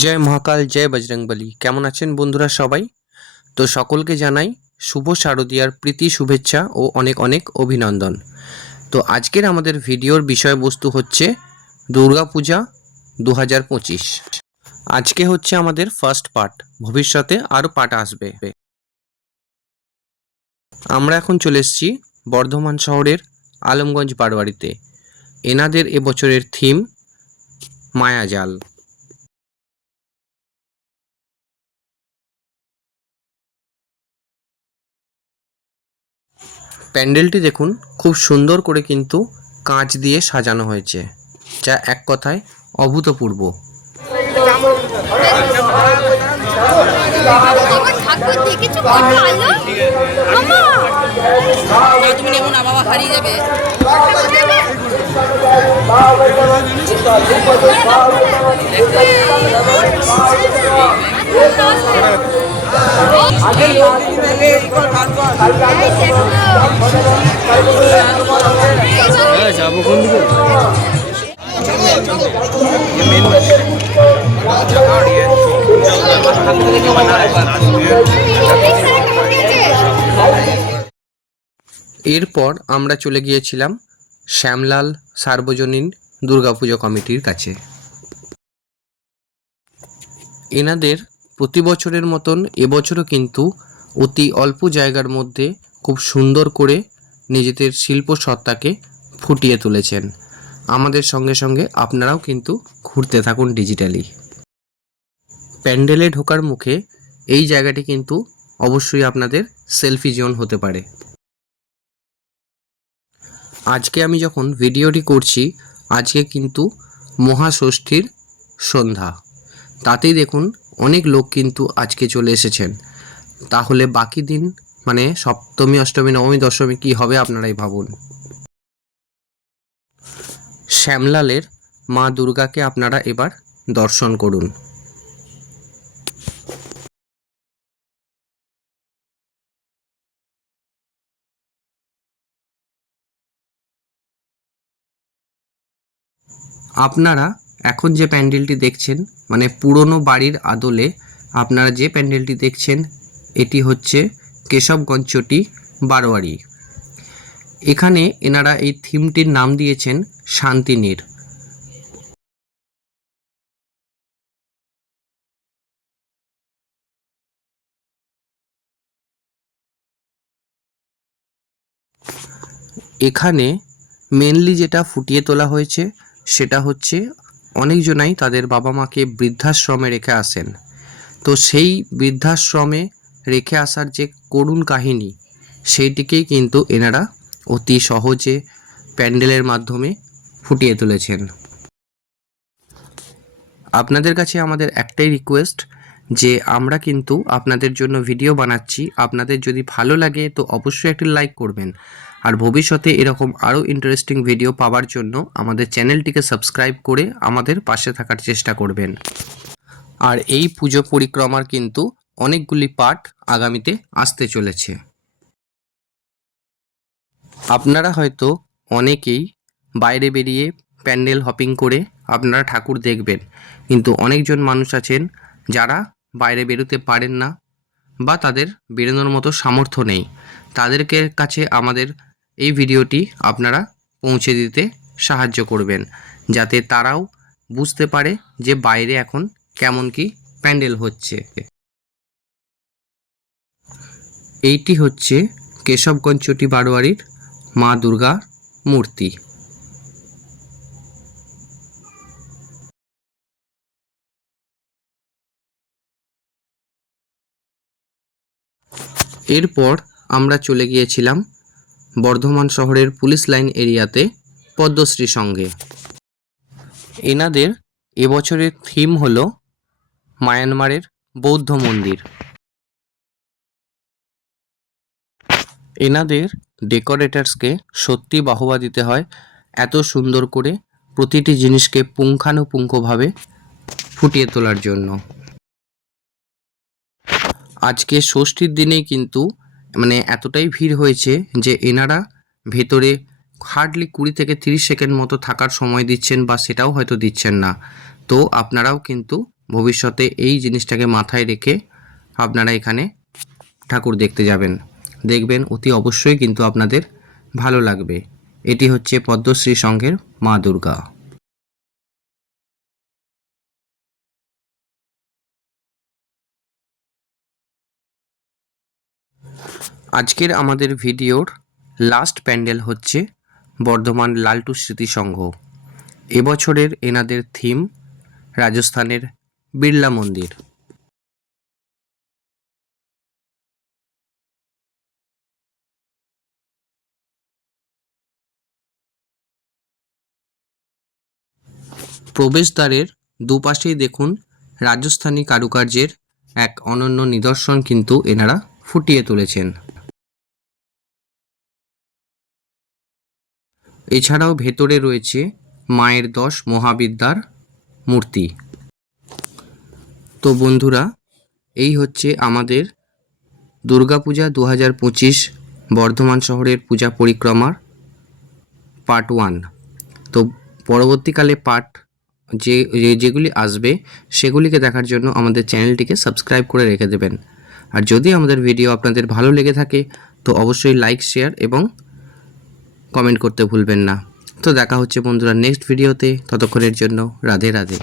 জয় মহাকাল, জয় বজরংবলী। কেমন আছেন বন্ধুরা সবাই? তো সকলকে জানাই শুভ শারদীয়ার প্রীতি শুভেচ্ছা ও অনেক অনেক অভিনন্দন। তো আজকের আমাদের ভিডিওর বিষয়বস্তু হচ্ছে দুর্গাপূজা 2025। আজকে হচ্ছে আমাদের ফার্স্ট পার্ট, ভবিষ্যতে আরও পার্ট আসবে। আমরা এখন চলে এসেছি বর্ধমান শহরের আলমগঞ্জ বারোয়ারিতে। এনাদের এবছরের থিম মায়াজাল। প্যান্ডেলটি দেখুন, খুব সুন্দর করে কিন্তু কাঁচ দিয়ে সাজানো হয়েছে, যা এক কথায় অভূতপূর্ব। যাবো কোন দিকে? এরপর আমরা চলে গিয়েছিলাম শ্যামলাল সার্বজনীন দুর্গাপুজো কমিটির কাছে। এনাদের প্রতি বছরের মতন এবছরও কিন্তু অতি অল্প জায়গার মধ্যে খুব সুন্দর করে নিজেদের শিল্প সত্তাকে ফুটিয়ে তুলেছেন। আমাদের সঙ্গে সঙ্গে আপনারাও কিন্তু ঘুরতে থাকুন ডিজিটালি। প্যান্ডেলে ঢোকার মুখে এই জায়গাটি কিন্তু অবশ্যই আপনাদের সেলফি জোন হতে পারে। আজকে আমি যখন ভিডিওটি করছি, আজকে কিন্তু মহাষষ্ঠীর সন্ধ্যা। তাতেই দেখুন অনেক লোক কিন্তু আজকে চলে এসেছেন। তাহলে বাকি দিন মানে সপ্তমী, অষ্টমী, নবমী, দশমী কী হবে আপনারাই ভাবুন। শ্যামলালের মা দুর্গাকে আপনারা এবার দর্শন করুন। আপনারা এখন যে প্যান্ডেলটি দেখছেন, মানে পুরনো বাড়ির আদলে আপনারা যে প্যান্ডেলটি দেখছেন, এটি হচ্ছে কেশবগঞ্জ চটি বারোয়ারি। এখানে এনারা এই থিমটির নাম দিয়েছেন শান্তিনীর। এখানে মেনলি যেটা ফুটিয়ে তোলা হয়েছে সেটা হচ্ছে অনেকজনাই তাদের বাবা মাকে বৃদ্ধাশ্রমে রেখে আসেন। তো সেই বৃদ্ধাশ্রমে রেখে আসার যে করুণ কাহিনী, সেইটিকেই কিন্তু এনারা অতি সহজে প্যান্ডেলের মাধ্যমে ফুটিয়ে তুলেছেন। আপনাদের কাছে আমাদের একটাই রিকোয়েস্ট, যে আমরা কিন্তু আপনাদের জন্য ভিডিও বানাচ্ছি। আপনাদের যদি ভালো লাগে তো অবশ্যই একটি লাইক করবেন, আর ভবিষ্যতে এরকম আরও ইন্টারেস্টিং ভিডিও পাওয়ার জন্য আমাদের চ্যানেলটিকে সাবস্ক্রাইব করে আমাদের পাশে থাকার চেষ্টা করবেন। আর এই পুজো পরিক্রমার কিন্তু অনেকগুলি পার্ট আগামীতে আসতে চলেছে। আপনারা হয়তো অনেকেই বাইরে বেরিয়ে প্যান্ডেল হপিং করে আপনারা ঠাকুর দেখবেন, কিন্তু অনেকজন মানুষ আছেন যারা বাইরে বেরোতে পারেন না বা তাদের বেরোনোর মতো সামর্থ্য নেই। তাদেরকে কাছে আমাদের এই ভিডিওটি আপনারা পৌঁছে দিতে সাহায্য করবেন, যাতে তারাও বুঝতে পারে যে বাইরে এখন কেমন কি প্যান্ডেল হচ্ছে। এইটি হচ্ছে কেশবগঞ্জ চটি বারোয়ারির মা দুর্গা মূর্তি। এরপর আমরা চলে গিয়েছিলাম বর্ধমান শহরের পুলিশ লাইন এরিয়াতে পদ্মশ্রী সঙ্গে। এনাদের এবছরের থিম হলো মায়ানমারের বৌদ্ধ মন্দির। এনাদের ডেকোরেটার্সকে সত্যি বাহবা দিতে হয়, এত সুন্দর করে প্রতিটি জিনিসকে পুঙ্খানুপুঙ্খভাবে ফুটিয়ে তোলার জন্য। আজকে ষষ্ঠীর দিনেই কিন্তু মানে এতটাই ভিড় হয়েছে যে এনারা ভেতরে হার্ডলি 20 থেকে 30 সেকেন্ড মতো থাকার সময় দিচ্ছেন, বা সেটাও হয়তো দিচ্ছেন না। তো আপনারাও কিন্তু ভবিষ্যতে এই জিনিসটাকে মাথায় রেখে আপনারা এখানে ঠাকুর দেখতে যাবেন। দেখবেন অতি অবশ্যই কিন্তু আপনাদের ভালো লাগবে। এটি হচ্ছে পদ্মশ্রী সংঘের মা দুর্গা। আজকের আমাদের ভিডিওর লাস্ট প্যান্ডেল হচ্ছে বর্ধমান লালটু স্মৃতি সংঘ। এবছরের এনাদের থিম রাজস্থানের বিড়লা মন্দির। প্রবেশদ্বারের দুপাশেই দেখুন রাজস্থানী কারুকার্যের এক অনন্য নিদর্শন কিন্তু এনারা ফুটিয়ে তুলেছেন। এছাড়াও ভেতরে রয়েছে মায়ের 10 মহাবিদ্যার মূর্তি। তো বন্ধুরা, এই হচ্ছে আমাদের দুর্গাপূজা 2025 বর্ধমান শহরের পূজা পরিক্রমার পার্ট 1। তো পরবর্তীকালে পার্ট যেগুলি আসবে সেগুলিকে দেখার জন্য আমাদের চ্যানেলটিকে সাবস্ক্রাইব করে রেখে দেবেন। আর যদি আমাদের ভিডিও আপনাদের ভালো লেগে থাকে তো অবশ্যই লাইক, শেয়ার এবং কমেন্ট করতে ভুলবেন না। তো দেখা হচ্ছে বন্ধুরা নেক্সট ভিডিওতে। ততক্ষণের জন্য রাধে রাধে।